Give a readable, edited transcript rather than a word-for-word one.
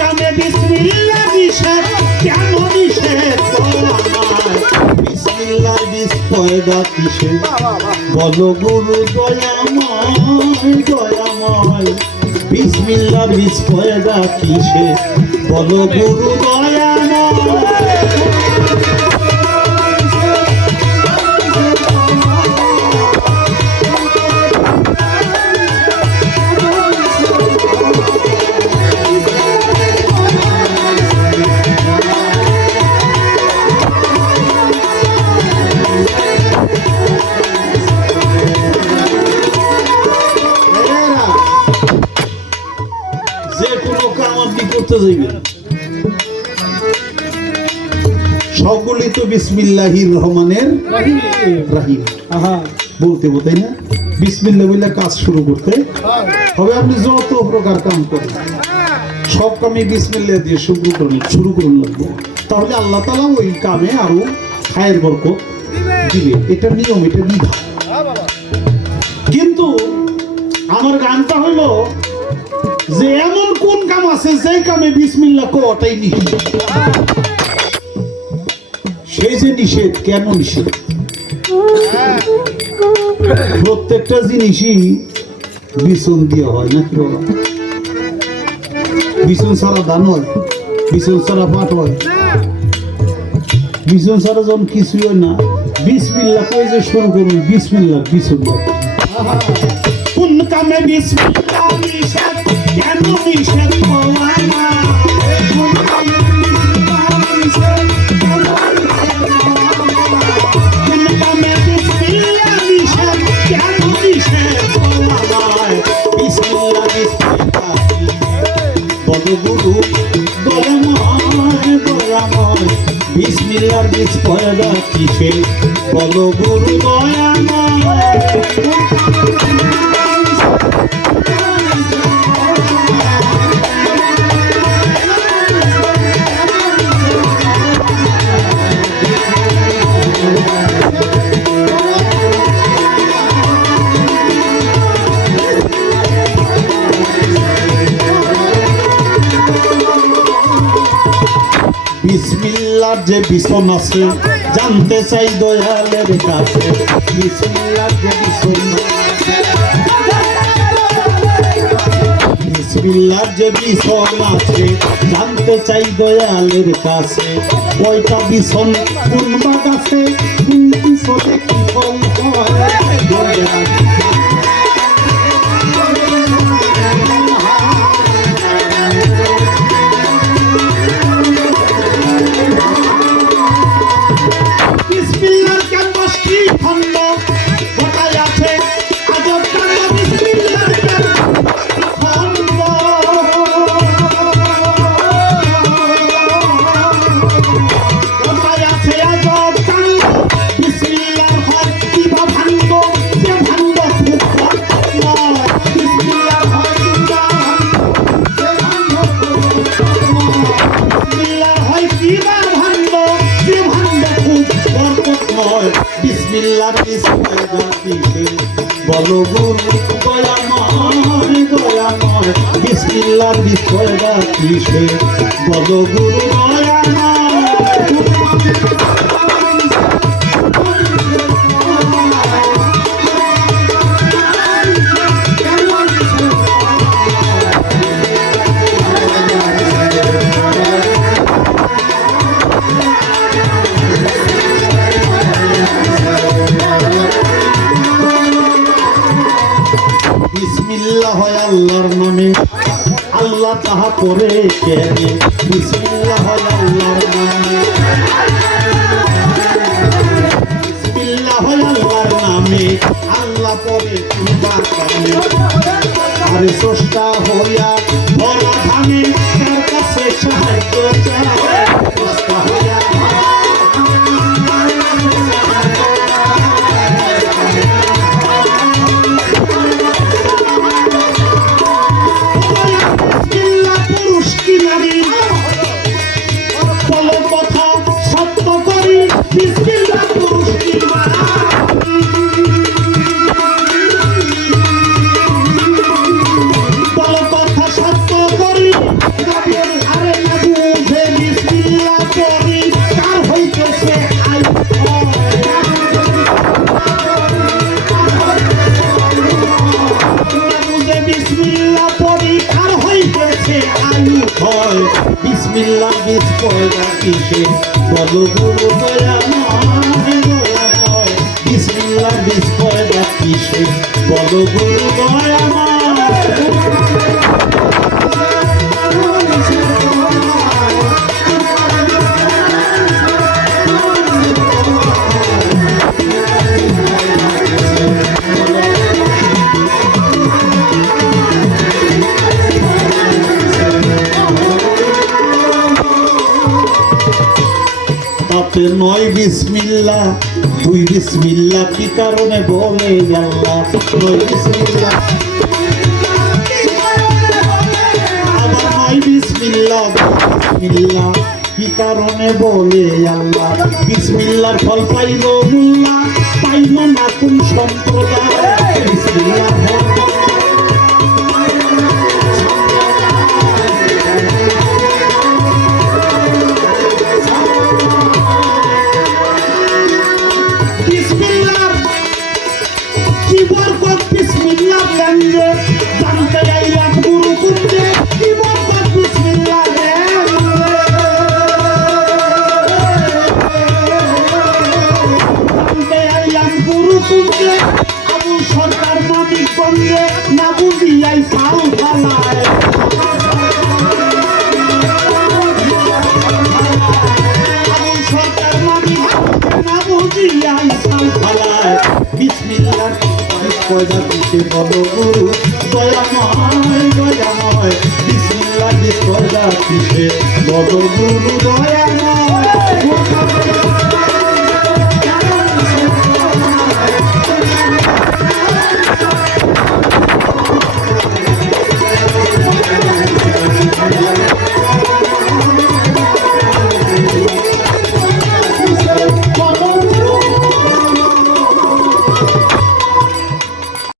কামে বিসমিল্লাহ নিষেধ, কেন নিষেধ আমায়? বিসমিল্লাহ বীজ পয়দা কিসে? বলো গুরু দয়াময় দয়াময়, বিসমিল্লাহ বীজ পয়দা কিসে? বলো গুরু দয়াময়। সকলেই তো বিসমিল্লাহির রহমানের রাহিম বলতে তাই না? বিসমিল্লাহ বলে কাজ শুরু করতে হবে। আপনি যত প্রকার কাম করেন সব কামে বিসমিল্লাহ দিয়ে শুরু করুন লাগবে, তাহলে আল্লাহ তাআলা ওই কামে আরো খায়ের বরকত দিবে। এটা নিয়ম, এটা বিধান। কিন্তু আমার গানটা হলো যে এমন কোন কাম আছে যে কামে বিসমিল্লাহ কোয়াটাই নিষেধ। সেই যে নিষেধ, কেন নিষেধ? প্রত্যেকটা জিনিসই বিছন দিয়ে হয় নাকি বাবা? বিছন ছাড়া ধান হয়, বিছন ছাড়া পাট হয়, বিছন ছাড়া যখন কিছুই হয় না। বিসমিল্লাহ কই যে শুরু করুন, বিসমিল্লাহ বিছন কোন কামে বিসমিল্লাহ নিষেধ, কেন নিষেধ গুরু দয়াময় দয়াময়, বিসমিল্লাহর বীজ পয়দা কিসে? বলো গুরু দয়াময়। বিসমিল্লাহর যে বিছন আছে জানতে চাই দয়ালের কাছে। বিসমিল্লাহর যে বিছন, বিসমিল্লাহর যে বিছন আছে জানতে চাই দয়ালের কাছে। কয়টা বিছন কোন বাগাছে, কোন বিছনে কি ফল হয়? বিসমিল্লাহর বীজ পয়দা কিসে? বলো গুরু দয়াময় দয়াময়, বিসমিল্লাহর বীজ পয়দা কিসে? বলো গুরু দয়াময়। বিসমিল্লাহ হয় আল্লাহর নামে, আল্লাহ তাহা করে কেনে। বিসমিল্লাহ হয় আল্লাহর নামে, বিসমিল্লাহ হয় আল্লাহর নামে, আল্লাহ পরে কুরবা কানে। আরে স্রষ্টা হইয়া ধরা ধানে, তার কাছে সাহায্য চায়। স্রষ্টা হইয়া কিসে আয়ু হয় বিসমিল্লাহ বিস পয়দা কিসে বলো গুরু দয়াময় দয়াময় বিসমিল্লাহ বিস পয়দা কিসে বলো গুরু দয়াময় তাতে নয় বিসমিল্লাহ দুই বিসমিল্লাহ কি কারণে বলে আল্লাহ নয় বিসমিল্লাহ আবার নয় বিসমিল্লাহ বিসমিল্লাহ কি কারণে বলে আল্লাহ বিসমিল্লাহর ফল পাইব মুল্লা পাইব না কোন সম্প্রদায় বিসমিল্লাহ জানতে আইলাম গুরু কুঞ্জে কি বরকত বিসমিল্লাহ জানতে আইলাম গুরু কুঞ্জে আবু সরকার মানিকগঞ্জে না বুঝিয়াই ফাল ফালায় আবু সরকার মানিকগঞ্জে না বুঝিয়াই ফাল ফালায় বিসমিল্লাহ পয়দা দিতে বলো গুরু দয়াময় দয়াময় বিসমিল্লাহ বিস পয়দা দিতে বলো গুরু দয়াময়